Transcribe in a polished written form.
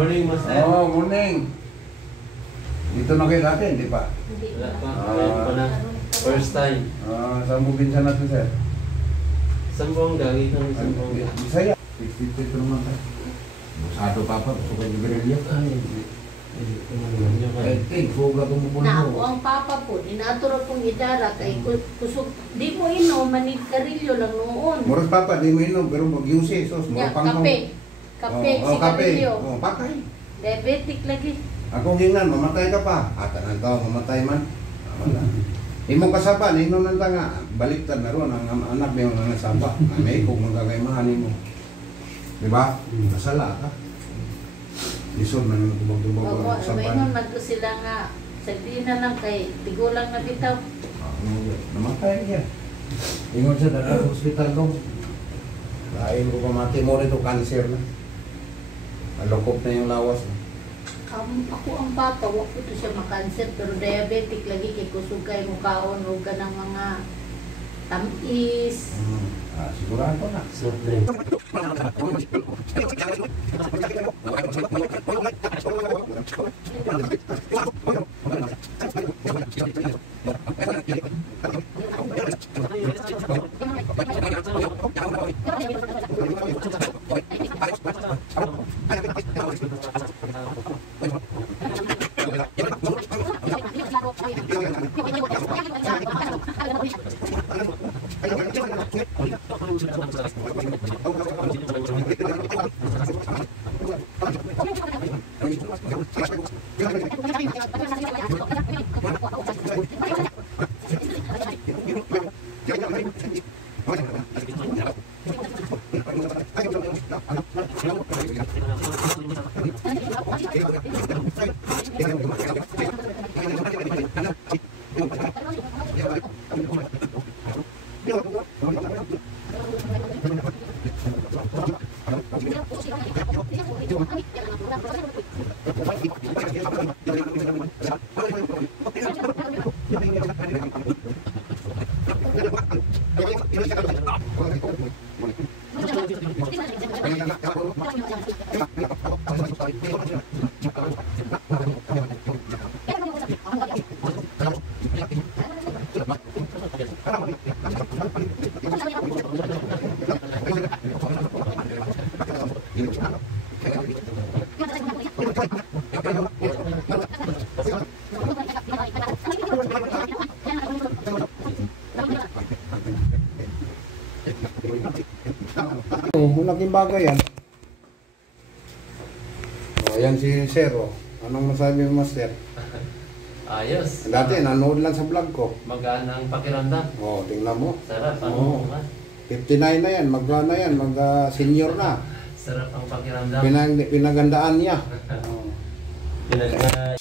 Morning, Master. Oh, morning. Dito na kayo dati, hindi pa? Hindi pa. First time. Saan mo pinsan natin, sir? Sambongga, itong Sambongga. Bisaya. 62 naman tayo. Masado pa pa, gusto kayo Gabrielio. Fuga tumupon mo. Na ako ang papa po, inaturo pong idara kay kusog. Di mo inom, manigkarilyo lang noon. Moros papa, di mo inom, pero mag-yusi, sos, Yeah, pangkong. kape. Kape, sigarilyo. Patay. Diabetic lagi. Akong hingan, mamatay ka pa. Ng tao, mamatay man. Wala. Imong kasaban, inom nang tanga. Baliktad na ron, ang anak niyo nga nasaba. May kung magkagaymahan mo. Diba? Masala ka. Lisod man yung tubag-tubag Oo, ang saban. maingon man ko sila nga. Sagdi na lang kay tigulang na bitaw. Namatay niya. Ingon siya, dala sa hospital ko. Lain ko pamati mo rito, cancer na. Nalukop na yung lawas. Ako ang papa, wag ko to siya makanser, pero diabetic lagi kay kusugay mo kaon o ka ng mga tamis. Sigurado na. Sobrang. Malaking bagay yan. Ayan si Zero. Anong masabi mo, Master? Ayos. Dati, nanood lang sa vlog ko. Magaan ang pakiramdam. Tingnan mo. Sarap. Ano nga? 59 na yan, mag-senior na. Sarap ang pakiramdam. Pinagandaan niya. Pinag